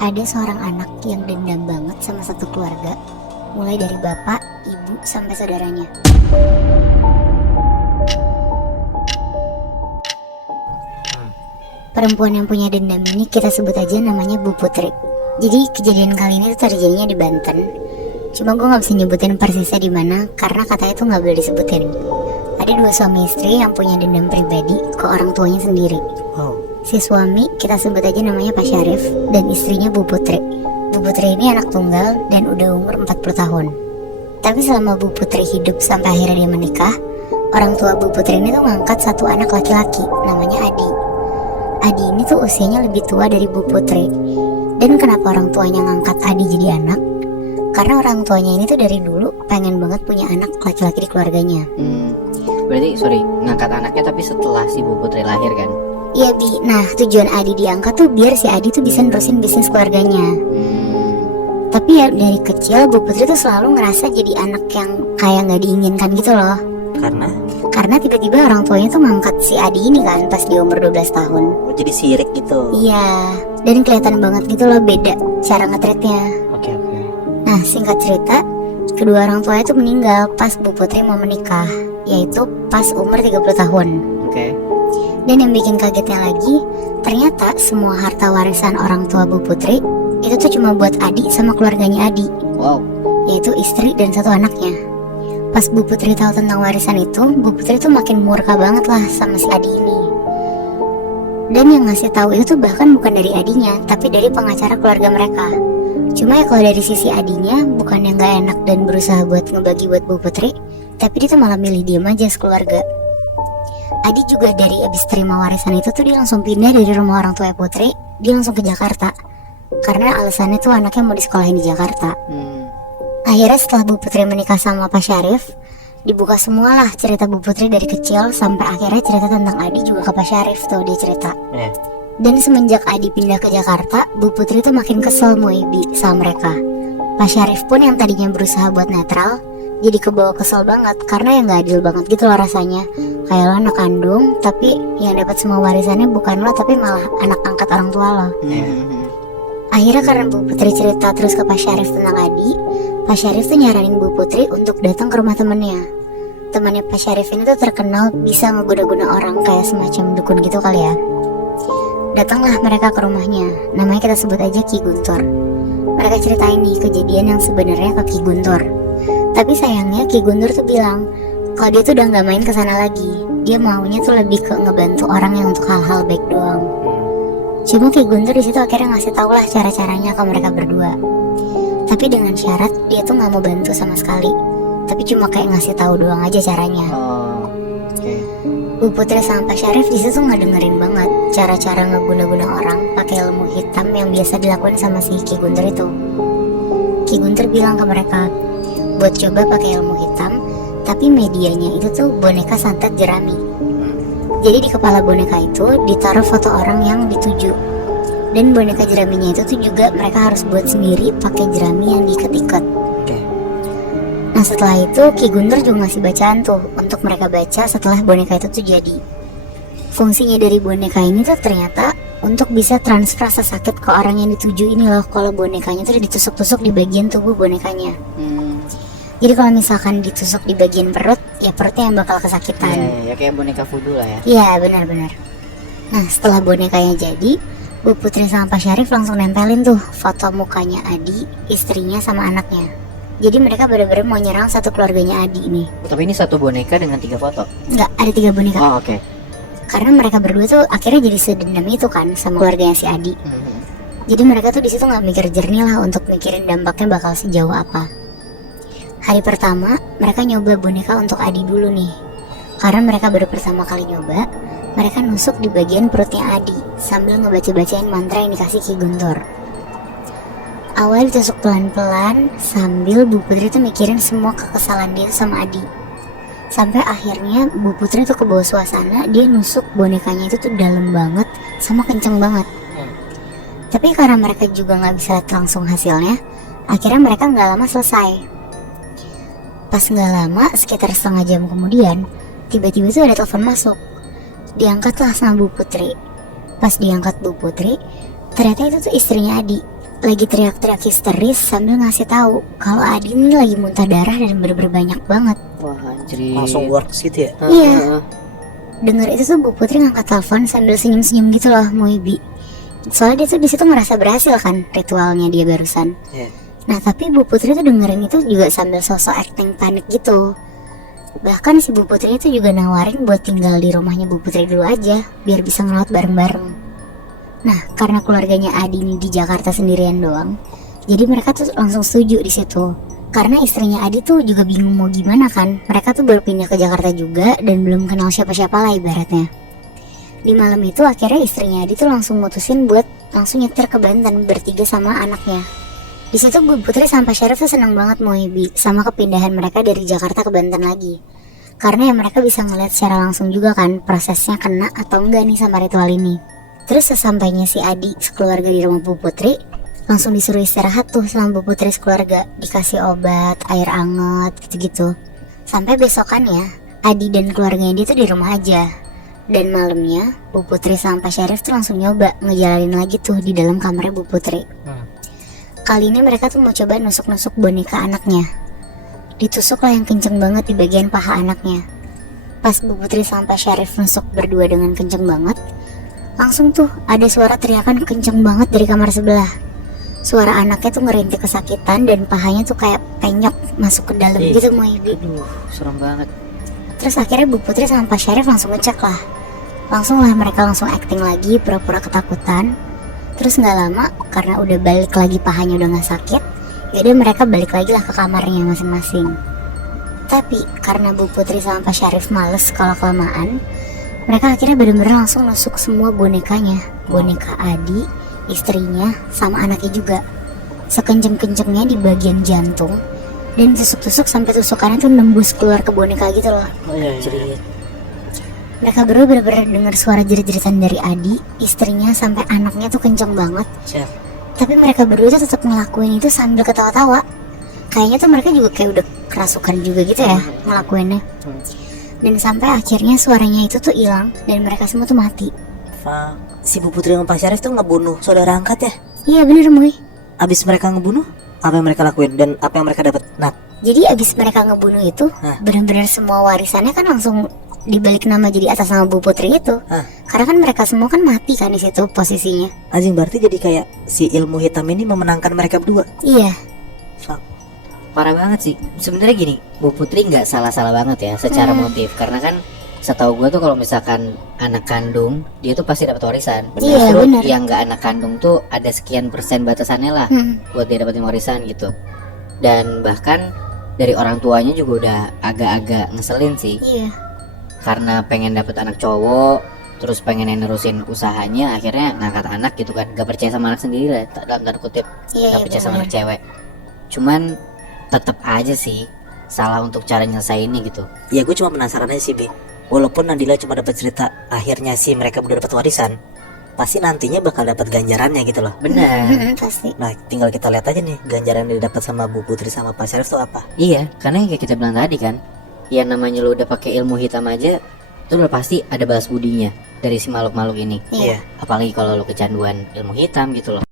Ada seorang anak yang dendam banget sama satu keluarga, mulai dari bapak, ibu, sampai saudaranya. Perempuan yang punya dendam ini kita sebut aja namanya Bu Putri. Jadi kejadian kali ini tuh terjadinya di Banten. Cuma gue gak bisa nyebutin persisnya di mana karena katanya tuh gak boleh disebutin. Ada dua suami istri yang punya dendam pribadi ke orang tuanya sendiri. Si suami kita sebut aja namanya Pak Syarif dan istrinya Bu Putri. Bu Putri ini anak tunggal dan udah umur 40 tahun. Tapi selama Bu Putri hidup sampai akhirnya dia menikah, orang tua Bu Putri ini tuh ngangkat satu anak laki-laki namanya Adi. Adi ini tuh usianya lebih tua dari Bu Putri. Dan kenapa orang tuanya ngangkat Adi jadi anak? Karena orang tuanya ini tuh dari dulu pengen banget punya anak laki-laki di keluarganya. Berarti ngangkat anaknya tapi setelah si Bu Putri lahir kan? Iya Bi, nah tujuan Adi diangkat tuh biar si Adi tuh bisa nerusin bisnis keluarganya. Tapi ya dari kecil Bu Putri tuh selalu ngerasa jadi anak yang kayak gak diinginkan gitu loh. Karena tiba-tiba orang tuanya tuh ngangkat si Adi ini kan pas dia umur 12 tahun. Oh, jadi sirik gitu. Iya, dan kelihatan banget gitu loh beda cara nge-treatnya. Oke. Nah singkat cerita, kedua orang tuanya tuh meninggal pas Bu Putri mau menikah, yaitu pas umur 30 tahun. Oke. Dan yang bikin kagetnya lagi, ternyata semua harta warisan orang tua Bu Putri itu tuh cuma buat Adi sama keluarganya Adi. Wow. Yaitu istri dan satu anaknya. Pas Bu Putri tahu tentang warisan itu, Bu Putri tuh makin murka banget lah sama si Adi ini. Dan yang ngasih tahu itu tuh bahkan bukan dari Adinya, tapi dari pengacara keluarga mereka. Cuma ya kalau dari sisi Adinya, bukan yang gak enak dan berusaha buat ngebagi buat Bu Putri, tapi dia tuh malah milih diem aja sekeluarga. Adi juga dari abis terima warisan itu tuh dia langsung pindah dari rumah orang tua Putri, dia langsung ke Jakarta. Karena alasannya tuh anaknya mau disekolahin di Jakarta. Akhirnya setelah Bu Putri menikah sama Pak Syarif, dibuka semualah cerita Bu Putri dari kecil sampai akhirnya cerita tentang Adi juga ke Pak Syarif tuh dia cerita. Dan semenjak Adi pindah ke Jakarta, Bu Putri tuh makin kesel mau Ibi sama mereka. Pak Syarif pun yang tadinya berusaha buat netral, jadi kebawa kesel banget karena yang gak adil banget gitu loh rasanya. Kayak lo anak kandung, tapi yang dapat semua warisannya bukan lo tapi malah anak angkat orang tua lo. Akhirnya karena Bu Putri cerita terus ke Pak Syarif tentang Adi, Pak Syarif tuh nyaranin Bu Putri untuk datang ke rumah temennya. Temannya Pak Syarif ini tuh terkenal bisa ngegoda-goda orang kayak semacam dukun gitu kali ya. Datanglah mereka ke rumahnya, namanya kita sebut aja Ki Guntur. Mereka ceritain nih kejadian yang sebenarnya ke Ki Guntur. Tapi sayangnya Ki Guntur tuh bilang kalau dia tuh udah gak main kesana lagi. Dia maunya tuh lebih ke ngebantu orang yang untuk hal-hal baik doang. Cuma Ki Guntur disitu akhirnya ngasih tau lah cara-caranya ke mereka berdua. Tapi dengan syarat dia tuh gak mau bantu sama sekali, tapi cuma kayak ngasih tahu doang aja caranya. Bu Putri sama Pak Syarif disitu tuh nggak dengerin banget cara-cara ngeguna-guna orang pakai ilmu hitam yang biasa dilakukan sama si Ki Guntur itu. Ki Guntur bilang ke mereka buat coba pakai ilmu hitam, tapi medianya itu tuh boneka santet jerami. Jadi di kepala boneka itu ditaruh foto orang yang dituju. Dan boneka jeraminya itu tuh juga mereka harus buat sendiri pakai jerami yang diikat-ikat. Nah setelah itu Ki Guntur juga ngasih bacaan tuh untuk mereka baca setelah boneka itu tuh jadi. Fungsinya dari boneka ini tuh ternyata untuk bisa transfer rasa sakit ke orang yang dituju ini loh. Kalau bonekanya tuh ditusuk-tusuk di bagian tubuh bonekanya. Jadi kalau misalkan ditusuk di bagian perut, ya perutnya yang bakal kesakitan. Ya kayak boneka voodoo lah ya. Iya benar-benar. Nah setelah bonekanya jadi, Bu Putri sama Pak Syarif langsung nempelin tuh foto mukanya Adi, istrinya sama anaknya. Jadi mereka benar-benar mau nyerang satu keluarganya Adi nih. Tapi ini satu boneka dengan 3 foto? Enggak, ada 3 boneka. Oh oke. Karena mereka berdua tuh akhirnya jadi sedendam itu kan sama keluarganya si Adi. Jadi mereka tuh disitu nggak mikir jernih lah untuk mikirin dampaknya bakal sejauh apa. Hari pertama mereka nyoba boneka untuk Adi dulu nih. Karena mereka baru pertama kali nyoba, mereka nusuk di bagian perutnya Adi sambil ngebaca-bacain mantra yang dikasih Ki Guntur. Awal ditusuk pelan-pelan sambil Bu Putri tuh mikirin semua kekesalan dia sama Adi. Sampai akhirnya Bu Putri tuh kebawa suasana, dia nusuk bonekanya itu tuh dalam banget sama kenceng banget. Tapi karena mereka juga gak bisa lihat langsung hasilnya, akhirnya mereka gak lama selesai. Pas gak lama, sekitar setengah jam kemudian, tiba-tiba tuh ada telepon masuk. Diangkatlah sama Bu Putri. Pas diangkat Bu Putri, ternyata itu tuh istrinya Adi. lagi teriak-teriak histeris sambil ngasih tahu kalau Adi ini lagi muntah darah dan bener-bener banyak banget. Wah anjir. Langsung works gitu ya. Iya. Dengar itu tuh Bu Putri ngangkat telepon sambil senyum-senyum gitu loh, Moibi. Soalnya dia tuh di situ ngerasa berhasil kan ritualnya dia barusan. Iya. Nah tapi Bu Putri tuh dengerin itu juga sambil sosok acting panik gitu. Bahkan si Bu Putri itu juga nawarin buat tinggal di rumahnya Bu Putri dulu aja, biar bisa ngerawat bareng-bareng. Nah karena keluarganya Adi ini di Jakarta sendirian doang, jadi mereka tuh langsung setuju di situ. Karena istrinya Adi tuh juga bingung mau gimana kan. Mereka tuh baru pindah ke Jakarta juga dan belum kenal siapa-siapa lah ibaratnya. Di malam itu akhirnya istrinya Adi tuh langsung mutusin buat langsung nyetir ke Banten bertiga sama anaknya. Di situ Bu Putri sama Syarif tuh seneng banget Moibi sama kepindahan mereka dari Jakarta ke Banten lagi. Karena ya mereka bisa ngeliat secara langsung juga kan prosesnya kena atau enggak nih sama ritual ini. Terus sesampainya si Adi sekeluarga di rumah Bu Putri, langsung disuruh istirahat tuh sama Bu Putri sekeluarga, dikasih obat, air anget, gitu-gitu. Sampai besokannya, Adi dan keluarganya dia tuh di rumah aja. Dan malamnya, Bu Putri sama Pak Syarif tuh langsung nyoba ngejalanin lagi tuh di dalam kamarnya Bu Putri. Kali ini mereka tuh mau coba nusuk-nusuk boneka anaknya. Ditusuk lah yang kenceng banget di bagian paha anaknya. Pas Bu Putri sama Pak Syarif nusuk berdua dengan kenceng banget, langsung tuh ada suara teriakan kenceng banget dari kamar sebelah. Suara anaknya tuh ngerintih kesakitan dan pahanya tuh kayak penyok masuk ke dalam gitu Moibi. Aduh, serem banget. Terus akhirnya Bu Putri sama Pak Syarif langsung ngecek lah. Langsung lah mereka langsung acting lagi, pura-pura ketakutan. Terus gak lama, karena udah balik lagi pahanya udah gak sakit, jadi mereka balik lagi lah ke kamarnya masing-masing. Tapi karena Bu Putri sama Pak Syarif males kalau kelamaan, mereka akhirnya bener-bener langsung nusuk semua bonekanya. Boneka Adi, istrinya, sama anaknya juga. Sekenceng-kencengnya di bagian jantung. Dan tusuk-tusuk sampai tusukannya tuh nembus keluar ke boneka gitu loh. Oh iya, jadi Mereka berdua bener-bener dengar suara jerit-jeritan dari Adi, istrinya, sampai anaknya tuh kenceng banget. Tapi mereka berdua tuh tetap ngelakuin itu sambil ketawa-tawa. Kayaknya tuh mereka juga kayak udah kerasukan juga gitu ya ngelakuinnya. Dan sampai akhirnya suaranya itu tuh hilang dan mereka semua tuh mati. si Bu Putri sama Pak Syarif tuh ngebunuh saudara angkat ya. Iya bener Moy. Abis mereka ngebunuh, apa yang mereka lakuin dan apa yang mereka dapat? Nah, Jadi abis mereka ngebunuh itu, benar-benar semua warisannya kan langsung dibalik nama jadi atas nama Bu Putri itu. Karena kan mereka semua kan mati kan di situ posisinya. anjing berarti jadi kayak si ilmu hitam ini memenangkan mereka berdua. Iya. Fuck. Parah banget sih. Sebenarnya gini, Bu Putri nggak salah-salah banget ya secara motif. Karena kan setahu gue tuh kalau misalkan anak kandung, dia tuh pasti dapat warisan. Iya, Justru benar. yang nggak anak kandung tuh ada sekian persen batasannya lah buat dia dapetin warisan gitu. Dan bahkan dari orang tuanya juga udah agak-agak ngeselin sih. Iya. Karena pengen dapet anak cowok, terus pengen nerusin usahanya, akhirnya ngangkat anak gitu kan. Gak percaya sama anak sendiri lah, dalam tanda kutip. Iya, Gak percaya sama anak cewek. Cuman tetap aja sih salah untuk cara nyelesainnya gitu. Ya gue cuma penasaran aja sih Bi. Walaupun Nadila cuma dapat cerita akhirnya sih mereka udah dapat warisan, pasti nantinya bakal dapat ganjarannya gitu loh. Benar. Pasti. Nah tinggal kita lihat aja nih ganjaran yang didapat sama Bu Putri sama Pak Syarif tuh apa. Iya, karena yang kayak kita bilang tadi kan, yang namanya lu udah pakai ilmu hitam aja, itu udah pasti ada balas budinya dari si makhluk-makhluk ini. Iya. Apalagi kalau lu kecanduan ilmu hitam gitu loh.